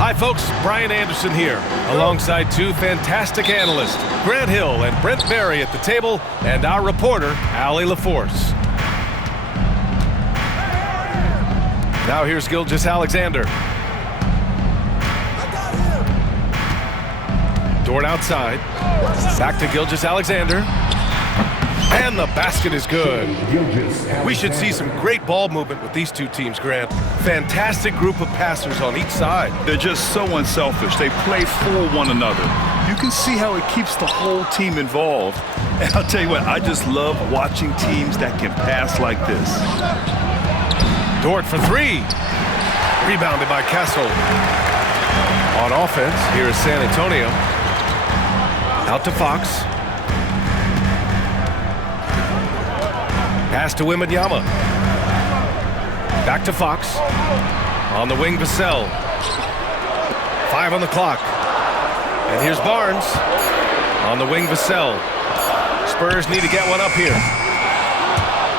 Hi folks, Brian Anderson here, alongside two fantastic analysts, Grant Hill and Brent Barry at the table, and our reporter, Allie LaForce. Now here's Gilgeous-Alexander. Dort outside, back to Gilgeous-Alexander. And the basket is good. We should see some great ball movement with these two teams, Grant. Fantastic group of passers on each side. They're just so unselfish. They play for one another. You can see how it keeps the whole team involved. And I'll tell you what, I just love watching teams that can pass like this. Dort for three. Rebounded by Kessel. On offense, here is San Antonio. Out to Fox. Pass to Wembanyama. Back to Fox. On the wing, Vassell. 5 on the clock. And here's Barnes. On the wing, Vassell. Spurs need to get one up here.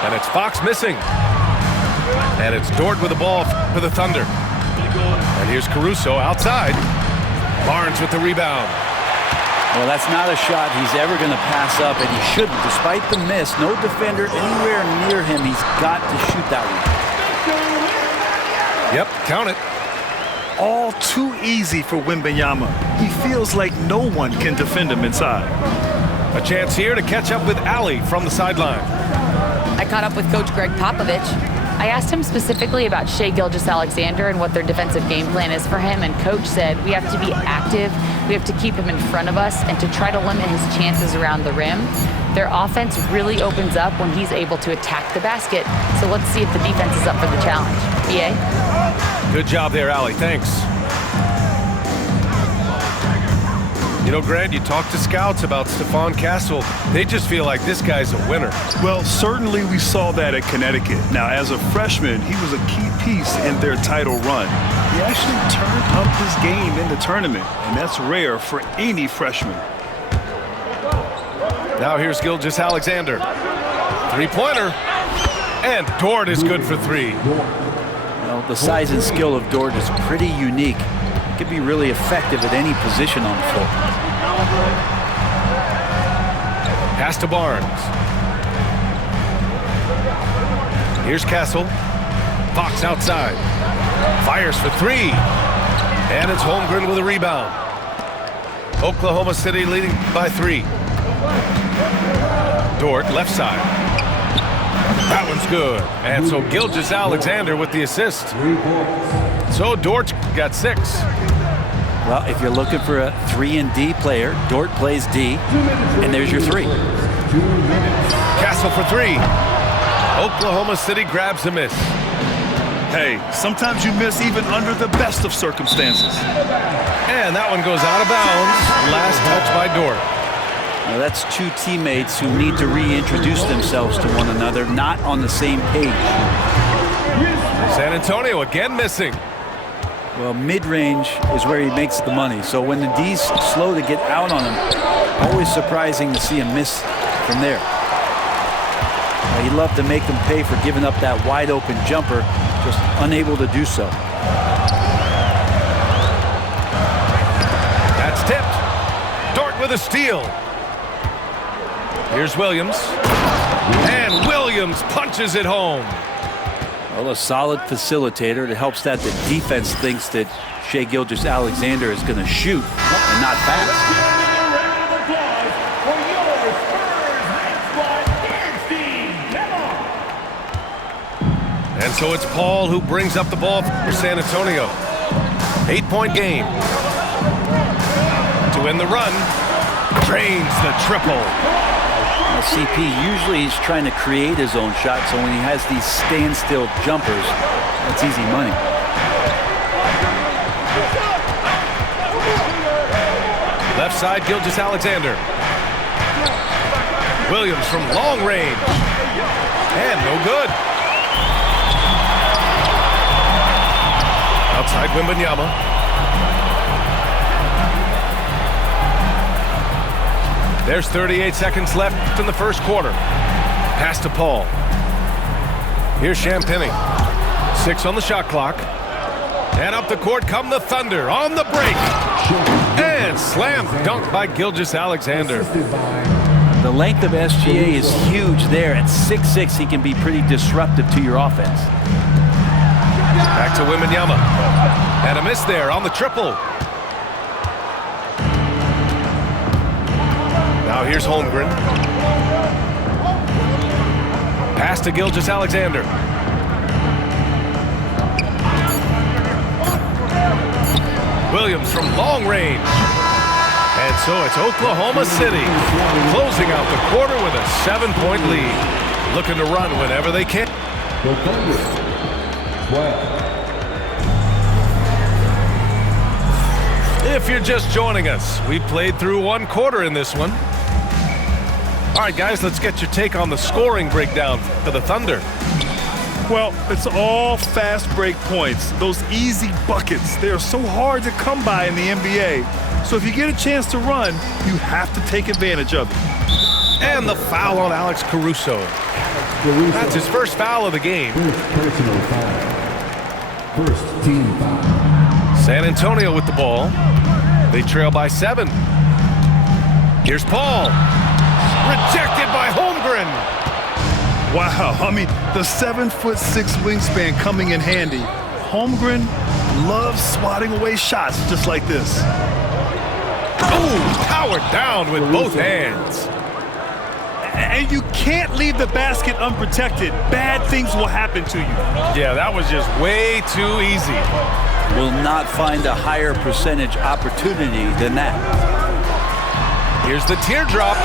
And it's Fox missing. And it's Dort with the ball for the Thunder. And here's Caruso outside. Barnes with the rebound. Well, that's not a shot he's ever going to pass up, and he shouldn't. Despite the miss, no defender anywhere near him. He's got to shoot that one. Yep, count it. All too easy for Wembanyama. He feels like no one can defend him inside. A chance here to catch up with Allie from the sideline. I caught up with Coach Greg Popovich. I asked him specifically about Shai Gilgeous-Alexander and what their defensive game plan is for him, and Coach said we have to be active, we have to keep him in front of us, and to try to limit his chances around the rim. Their offense really opens up when he's able to attack the basket, so let's see if the defense is up for the challenge. BA? Good job there, Allie. Thanks. You know, Grant, you talk to scouts about Stephon Castle. They just feel like this guy's a winner. Well, certainly we saw that at Connecticut. Now, as a freshman, he was a key piece in their title run. He actually turned up his game in the tournament, and that's rare for any freshman. Now here's Gilgeous-Alexander. Three-pointer. And Dort is good for three. Well, the size and skill of Dort is pretty unique. He can be really effective at any position on the floor. Pass to Barnes. Here's Castle. Fox outside. Fires for three. And it's Holmgren with a rebound. Oklahoma City leading by 3. Dort, left side. That one's good. And so Gilgeous-Alexander with the assist. So Dort got 6. Well, if you're looking for a 3-and-D player, Dort plays D, and there's your 3. Castle for 3. Oklahoma City grabs the miss. Hey, sometimes you miss even under the best of circumstances. And that one goes out of bounds. Last touch by Dort. Now that's two teammates who need to reintroduce themselves to one another, not on the same page. San Antonio again missing. Well, mid-range is where he makes the money. So when the D's slow to get out on him, always surprising to see him miss from there. Now, he'd love to make them pay for giving up that wide-open jumper, just unable to do so. That's tipped. Dort with a steal. Here's Williams. And Williams punches it home. Well, a solid facilitator. It helps that the defense thinks that Shai Gilgeous-Alexander is going to shoot and not pass. And so it's Paul who brings up the ball for San Antonio. 8-point game. To win the run, drains the triple. Now, CP, usually he's trying to create his own shot, so when he has these standstill jumpers, that's easy money. Left side, Gilgeous-Alexander. Williams from long range. And no good. Outside Wembanyama. There's 38 seconds left in the first quarter. Pass to Paul. Here's Champagnie. 6 on the shot clock. And up the court come the Thunder on the break. And slam dunk by Gilgeous-Alexander. The length of SGA is huge there. At 6'6", he can be pretty disruptive to your offense. Back to Wembanyama. And a miss there on the triple. Now here's Holmgren. Pass to Gilgeous-Alexander. Williams from long range. And so it's Oklahoma City closing out the quarter with a 7-point lead. Looking to run whenever they can. If you're just joining us, we played through one quarter in this one. All right, guys, let's get your take on the scoring breakdown for the Thunder. Well, it's all fast break points. Those easy buckets, they are so hard to come by in the NBA. So if you get a chance to run, you have to take advantage of it. And the foul on Alex Caruso. That's his first foul of the game. Personal foul. First team foul. San Antonio with the ball. They trail by 7. Here's Paul. Rejected by Holmgren. Wow, I mean, the 7'6" wingspan coming in handy. Holmgren loves swatting away shots just like this. Oh, powered down with both hands. And you can't leave the basket unprotected. Bad things will happen to you. Yeah, that was just way too easy. Will not find a higher percentage opportunity than that. Here's the teardrop.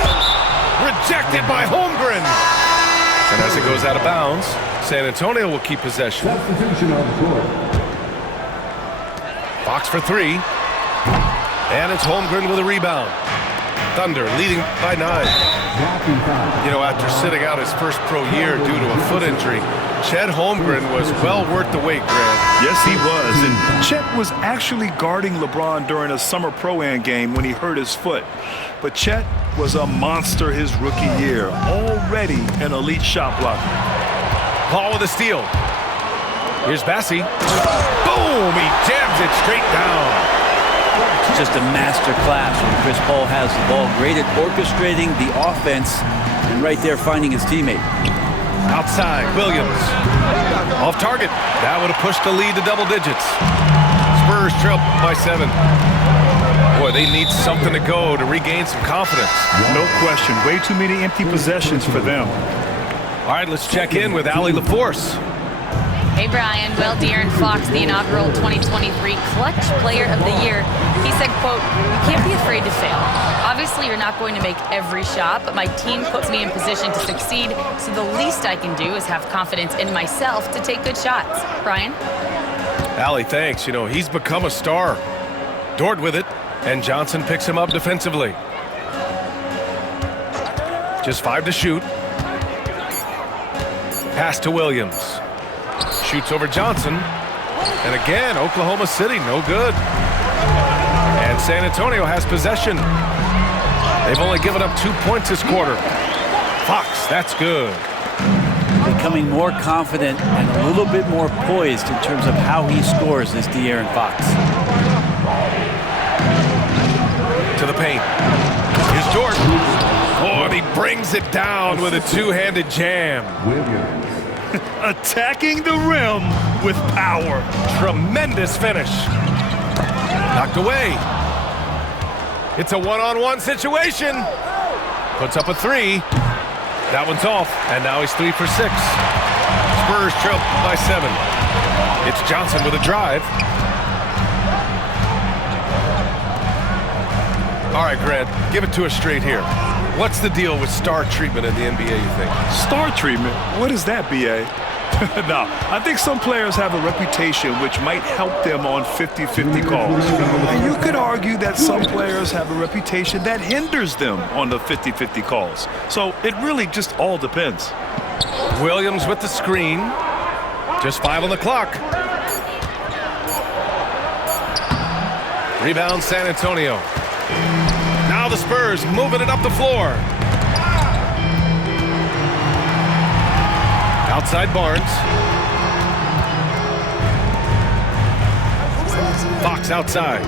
Rejected by Holmgren. And as it goes out of bounds, San Antonio will keep possession. Substitution on the court. Fox for 3. And it's Holmgren with a rebound. Thunder leading by 9. You know, after sitting out his first pro year due to a foot injury, Chet Holmgren was well worth the wait, Grant. Yes, he was. And Chet was actually guarding LeBron during a summer Pro-Am game when he hurt his foot. But Chet was a monster his rookie year. Already an elite shot blocker. Paul with a steal. Here's Bassey. Boom! He jams it straight down. Just a master class when Chris Paul has the ball. Great at orchestrating the offense and right there finding his teammate. Outside, Williams. Off target. That would have pushed the lead to double digits. Spurs trail by 7. Boy, they need something to go to regain some confidence. No question. Way too many empty possessions for them. All right, let's check in with Allie LaForce. Hey, Brian. Well, De'Aaron Fox, the inaugural 2023 Clutch Player of the Year, he said, quote, "You can't be afraid to fail. Obviously, you're not going to make every shot, but my team puts me in position to succeed, so the least I can do is have confidence in myself to take good shots." Brian? Allie, thanks. You know, he's become a star. Dort with it, and Johnson picks him up defensively. Just 5 to shoot. Pass to Williams. Shoots over Johnson. And again, Oklahoma City, no good. And San Antonio has possession. They've only given up 2 points this quarter. Fox, that's good. Becoming more confident and a little bit more poised in terms of how he scores is De'Aaron Fox. To the paint. Here's Jordan. Oh, and he brings it down with a two-handed jam. Williams. Attacking the rim with power. Tremendous finish. Knocked away. It's a one-on-one situation. Puts up a 3. That one's off, and now he's 3 for 6. Spurs trail by 7. It's Johnson with a drive. All right, Grant, give it to us straight here. What's the deal with star treatment in the NBA, you think? Star treatment? What is that, B.A.? No, I think some players have a reputation which might help them on 50-50 calls. And you could argue that some players have a reputation that hinders them on the 50-50 calls. So it really just all depends. Williams with the screen. Just 5 on the clock. Rebound San Antonio. Now the Spurs moving it up the floor. Outside Barnes. Fox outside.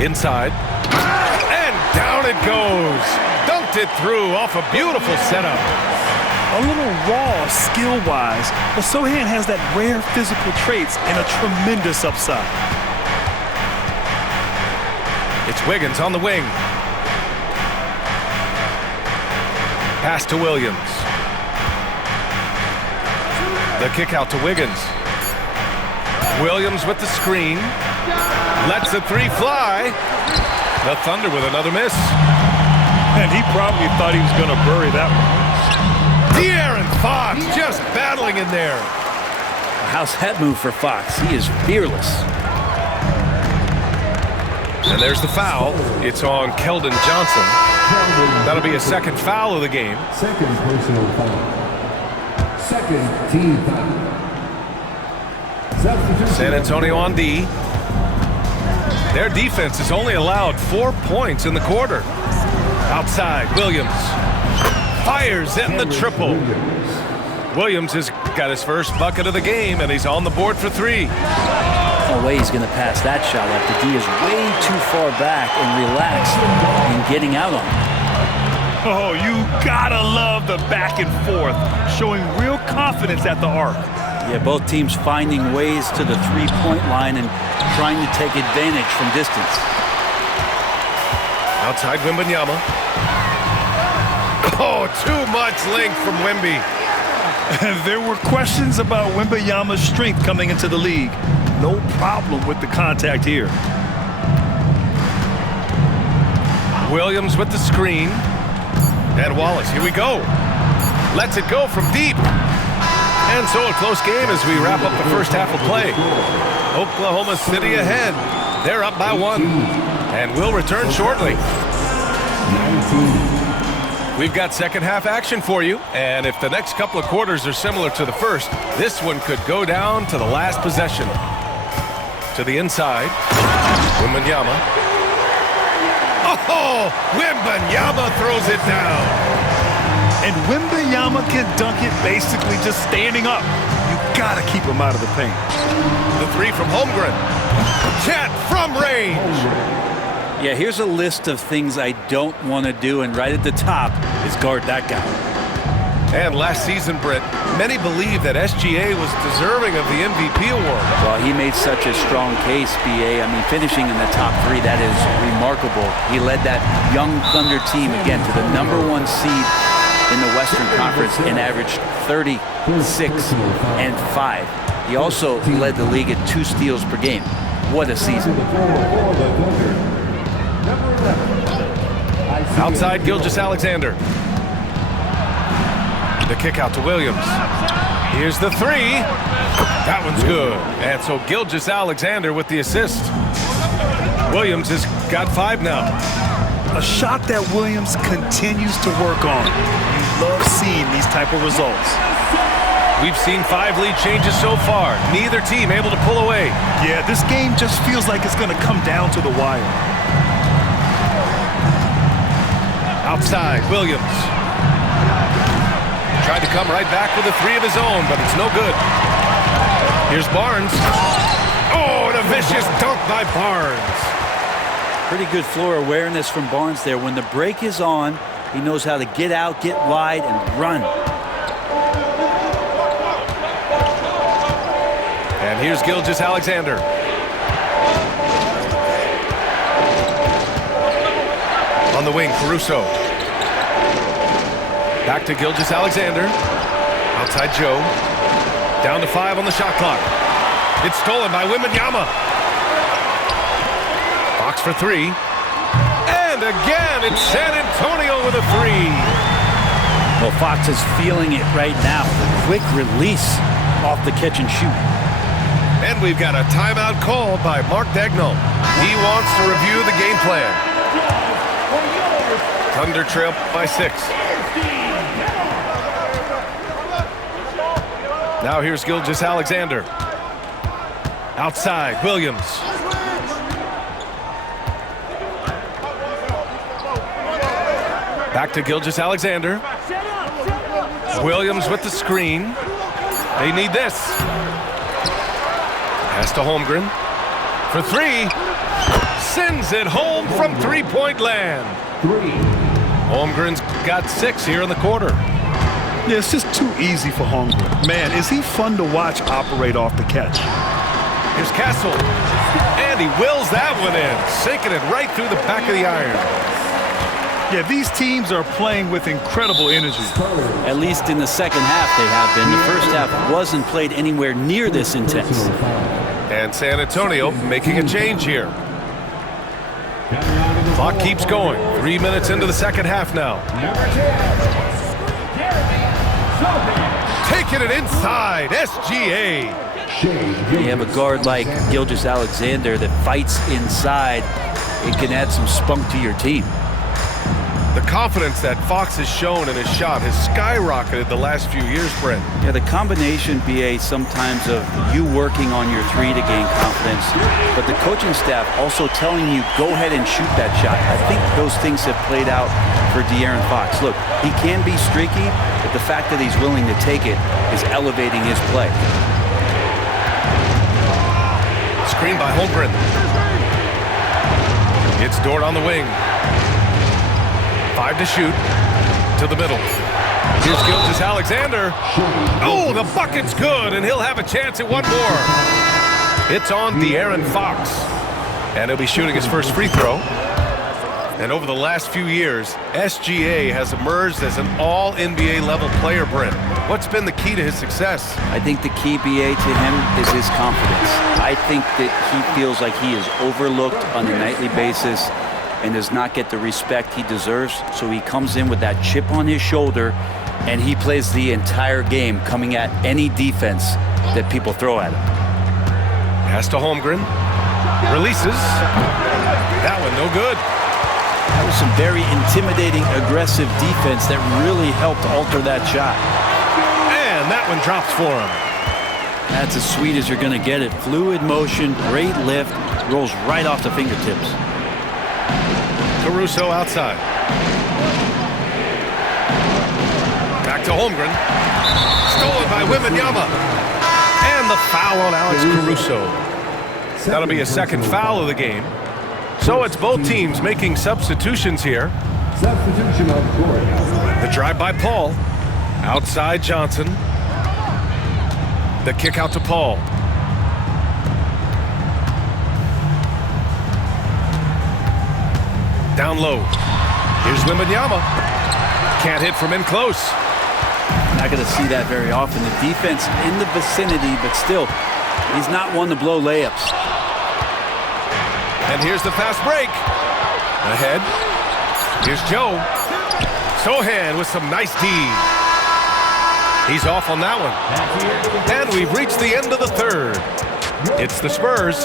Inside. And down it goes. Dunked it through off a beautiful setup. A little raw skill-wise, but Sochan has that rare physical traits and a tremendous upside. It's Wiggins on the wing. Pass to Williams. The kick out to Wiggins. Williams with the screen. Lets the three fly. The Thunder with another miss. And he probably thought he was going to bury that one. De'Aaron Fox just battling in there. How's that move for Fox? He is fearless. And there's the foul. It's on Keldon Johnson. That'll be a second foul of the game. Second personal foul. Second team foul. Substitution. San Antonio on D. Their defense has only allowed 4 points in the quarter. Outside, Williams fires in the triple. Williams has got his first bucket of the game, and he's on the board for three. No way he's going to pass that shot after D is way too far back and relaxed in getting out on him. Oh, you gotta love the back and forth, showing real confidence at the arc. Yeah, both teams finding ways to the three-point line and trying to take advantage from distance. Outside Wembanyama. Oh, too much length from Wemby. There were questions about Wembanyama's strength coming into the league. No problem with the contact here. Williams with the screen. And Wallace, here we go. Lets it go from deep. And so a close game as we wrap up the first half of play. Oklahoma City ahead. They're up by 1. And we'll return shortly. 19. We've got second half action for you. And if the next couple of quarters are similar to the first, this one could go down to the last possession. To the inside. Wembanyama. Oh, Wembanyama throws it down. And Wembanyama can dunk it basically just standing up. You gotta keep him out of the paint. The three from Holmgren. Chet from range. Yeah, here's a list of things I don't want to do, and right at the top is guard that guy. And last season, Britt, many believe that SGA was deserving of the MVP award. Well, he made such a strong case, BA. I mean, finishing in the top 3, that is remarkable. He led that young Thunder team, again, to the #1 seed in the Western Conference and averaged 36 and 5. He also led the league at 2 steals per game. What a season. Outside Gilgeous-Alexander. The kick out to Williams. Here's the three. That one's good. And so Gilgeous-Alexander with the assist. Williams has got 5 now. A shot that Williams continues to work on. You love seeing these type of results. We've seen 5 lead changes so far. Neither team able to pull away. Yeah, this game just feels like it's going to come down to the wire. Outside, Williams. Tried to come right back with a 3 of his own, but it's no good. Here's Barnes. Oh, and a vicious dunk by Barnes. Pretty good floor awareness from Barnes there. When the break is on, he knows how to get out, get wide, and run. And here's Gilgeous-Alexander. On the wing, Caruso. Back to Gilgeous-Alexander. Outside Joe. Down to 5 on the shot clock. It's stolen by Wembanyama. Fox for 3. And again, it's San Antonio with a 3. Well, Fox is feeling it right now. Quick release off the catch and shoot. And we've got a timeout called by Mark Daigneault. He wants to review the game plan. Thunder trail by 6. Now here's Gilgeous-Alexander. Outside, Williams. Back to Gilgeous-Alexander. Williams with the screen. They need this. Pass to Holmgren. for three. Sends it home from three-point land. Holmgren's got 6 here in the quarter. Yeah, it's just too easy for Holmgren. Man, is he fun to watch operate off the catch. Here's Castle. And he wills that one in, sinking it right through the back of the iron. Yeah, these teams are playing with incredible energy. At least in the second half they have been. The first half wasn't played anywhere near this intense. And San Antonio making a change here. Clock keeps going. 3 minutes into the second half now. Taking it inside, SGA. You have a guard like Gilgeous-Alexander that fights inside. It can add some spunk to your team. The confidence that Fox has shown in his shot has skyrocketed the last few years, Brent. Yeah, the combination, BA, sometimes of you working on your three to gain confidence, but the coaching staff also telling you, go ahead and shoot that shot. I think those things have played out for De'Aaron Fox. Look, he can be streaky, but the fact that he's willing to take it is elevating his play. Screen by Holmgren. It's Dort on the wing. 5 to shoot. To the middle. Here's Gilgeous-Alexander. Oh, the bucket's good, and he'll have a chance at one more. It's on De'Aaron Fox. And he'll be shooting his first free throw. And over the last few years, SGA has emerged as an all-NBA level player, Brent. What's been the key to his success? I think the key, BA, to him is his confidence. I think that he feels like he is overlooked on a nightly basis and does not get the respect he deserves. So he comes in with that chip on his shoulder, and he plays the entire game coming at any defense that people throw at him. Pass to Holmgren. Releases. That one no good. That was some very intimidating, aggressive defense that really helped alter that shot. And that one drops for him. That's as sweet as you're going to get it. Fluid motion, great lift, rolls right off the fingertips. Caruso outside. Back to Holmgren. Stolen by Wembanyama. And the foul on Alex Caruso. That'll be a second foul of the game. So it's both teams making substitutions here. Substitution on the court. The drive by Paul. Outside Johnson. The kick out to Paul. Down low. Here's Wembanyama. Can't hit from in close. Not going to see that very often. The defense in the vicinity, but still, he's not one to blow layups. And here's the fast break. Ahead. Here's Joe. Sohan with some nice D. He's off on that one. And we've reached the end of the third. It's the Spurs.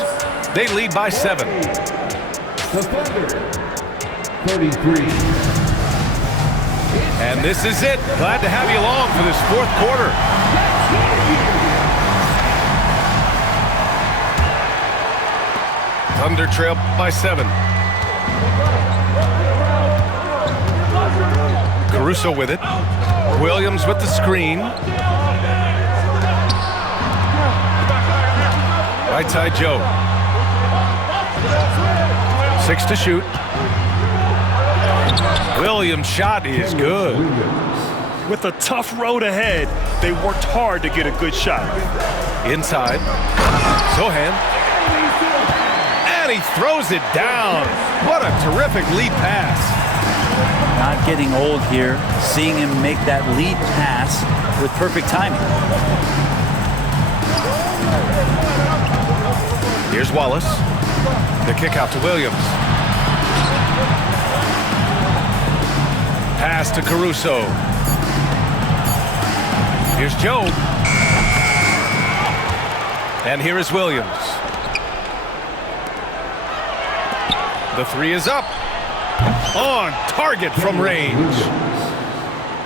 They lead by 7. The Thunder, 33. And this is it. Glad to have you along for this fourth quarter. Thunder trail by 7. Caruso with it. Williams with the screen. Right side Joe. 6 to shoot. Williams' shot is good. With a tough road ahead, they worked hard to get a good shot. Inside. Sohan. And he throws it down. What a terrific lead pass. Not getting old here. Seeing him make that lead pass with perfect timing. Here's Wallace. The kick out to Williams. Pass to Caruso. Here's Joe. And here is Williams. The 3 is up. On target from range.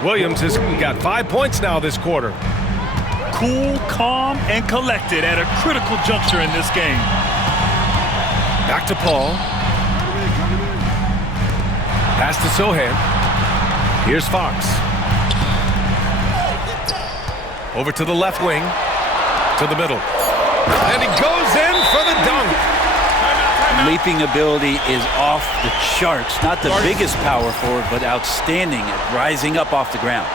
Williams has got 5 points now this quarter. Cool, calm, and collected at a critical juncture in this game. Back to Paul. Pass to Sohan. Here's Fox. Over to the left wing. To the middle. And he goes in for the dunk. leaping ability is off the charts. Not the biggest power forward, but outstanding at rising up off the ground.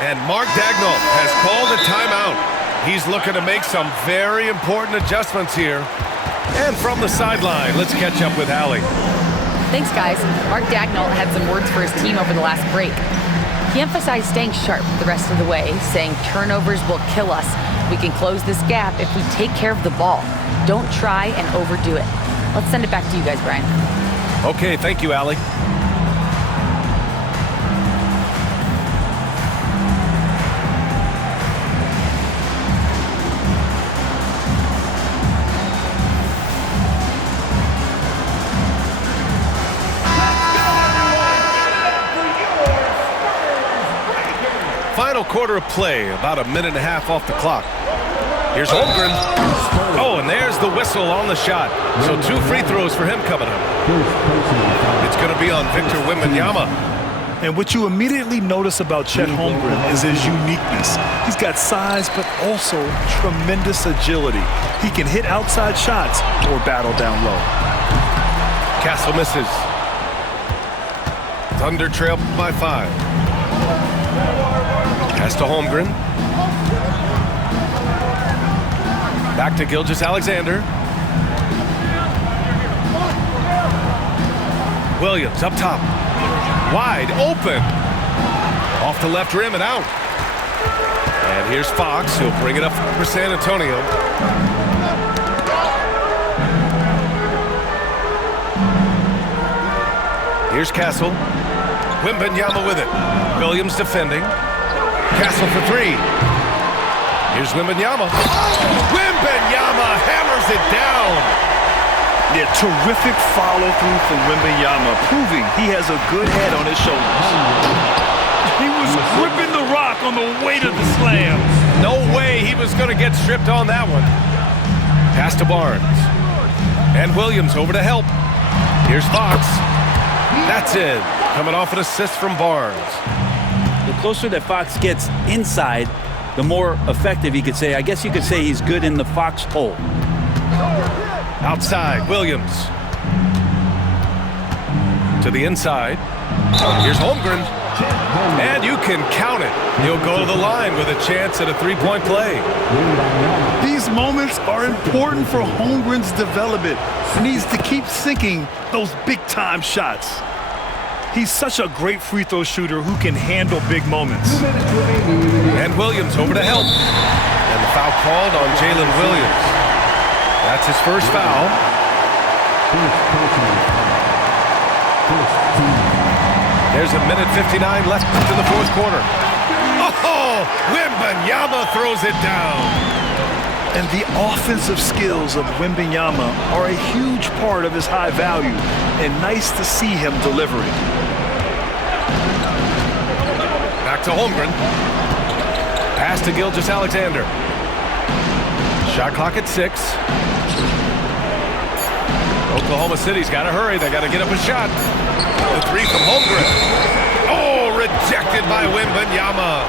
And Mark Dagnall has called a timeout. He's looking to make some very important adjustments here. And from the sideline, let's catch up with Allie. Thanks, guys. Mark Dagnall had some words for his team over the last break. He emphasized staying sharp the rest of the way, saying turnovers will kill us. We can close this gap if we take care of the ball. Don't try and overdo it. Let's send it back to you guys, Brian. Okay, thank you, Allie. Final quarter of play, about a minute and a half off the clock. Here's Holmgren. Oh, and there's the whistle on the shot. So 2 free throws for him coming up. It's going to be on Victor Wembanyama. And what you immediately notice about Chet Holmgren is his uniqueness. He's got size, but also tremendous agility. He can hit outside shots or battle down low. Castle misses. Thunder trail by 5. Pass to Holmgren. Back to Gilgeous-Alexander. Williams up top. Wide open. Off the left rim and out. And here's Fox, who'll bring it up for San Antonio. Here's Castle. Wembanyama with it. Williams defending. Castle for 3. Here's Wembanyama. Wembanyama hammers it down. Yeah, terrific follow-through from Wembanyama, proving he has a good head on his shoulders. He was gripping the rock on the weight of the slam. No way he was going to get stripped on that one. Pass to Barnes. And Williams over to help. Here's Fox. That's it. Coming off an assist from Barnes. The closer that Fox gets inside, the more effective he could say. I guess you could say he's good in the Fox hole. Outside, Williams. To the inside. Here's Holmgren. And you can count it. He'll go to the line with a chance at a 3-point play. These moments are important for Holmgren's development. He needs to keep sinking those big-time shots. He's such a great free throw shooter who can handle big moments. And Williams over to help. And the foul called on Jalen Williams. That's his first foul. There's a minute 59 left in the fourth quarter. Oh, Wembanyama throws it down. And the offensive skills of Wembanyama are a huge part of his high value, and nice to see him deliver it. Back to Holmgren. Pass to Gilgeous-Alexander. Shot clock at 6. Oklahoma City's got to hurry. They got to get up a shot. The 3 from Holmgren. Oh, rejected by Wembanyama.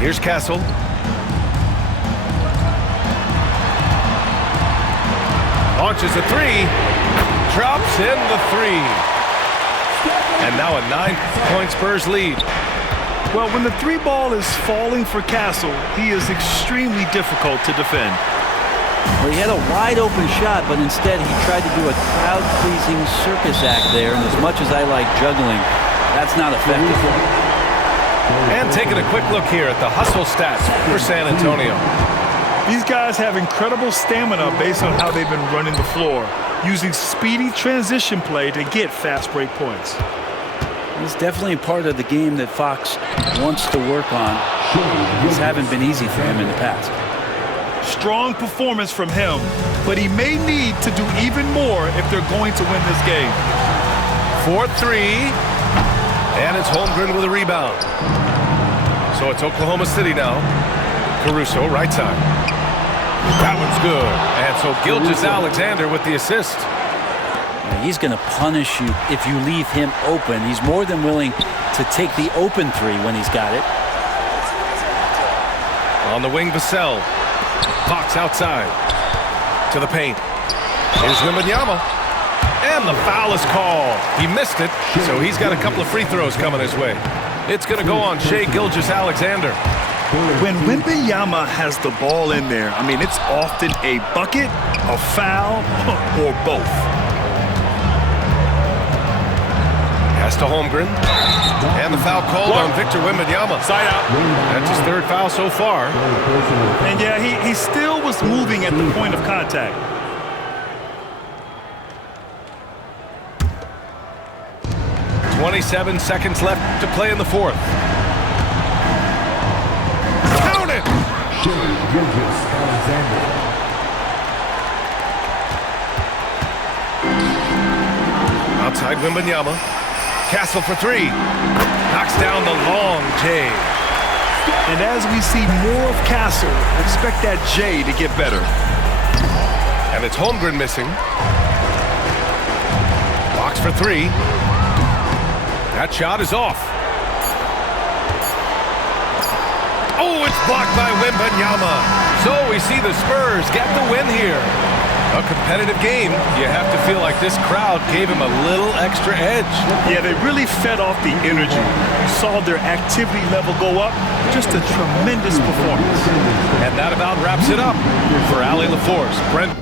Here's Castle. Launches a 3. Drops in the 3. And now a 9-point Spurs lead. Well, when the 3 ball is falling for Castle, he is extremely difficult to defend. Well, he had a wide open shot, but instead he tried to do a crowd-pleasing circus act there. And as much as I like juggling, that's not effective. And taking a quick look here at the hustle stats for San Antonio. These guys have incredible stamina based on how they've been running the floor, using speedy transition play to get fast break points. It's definitely a part of the game that Fox wants to work on. These haven't been easy for him in the past. Strong performance from him, but he may need to do even more if they're going to win this game. 4-3, and it's Holmgren with a rebound. So it's Oklahoma City now. Caruso, right side. That one's good. And so Gilgeous-Alexander with the assist. He's going to punish you if you leave him open. He's more than willing to take the open three when he's got it. On the wing, Vassell. Fox outside. To the paint. Here's Wembanyama. And the foul is called. He missed it, so he's got a couple of free throws coming his way. It's going to go on Shai Gilgeous-Alexander. When Wembanyama has the ball in there, I mean, it's often a bucket, a foul, or both. Pass to Holmgren. And the foul called on Victor Wembanyama. Side out. That's his third foul so far. And yeah, he still was moving at the point of contact. .27 seconds left to play in the fourth. Count it! Shai Gilgeous-Alexander. Outside Wembanyama. Castle for three. Knocks down the long J. And as we see more of Castle, expect that J to get better. And it's Holmgren missing. Fox for three. That shot is off. Oh, it's blocked by Wembanyama. So we see the Spurs get the win here. A competitive game. You have to feel like this crowd gave him a little extra edge. Yeah, they really fed off the energy. You saw their activity level go up. Just a tremendous performance. And that about wraps it up for Allie LaForce. Brent.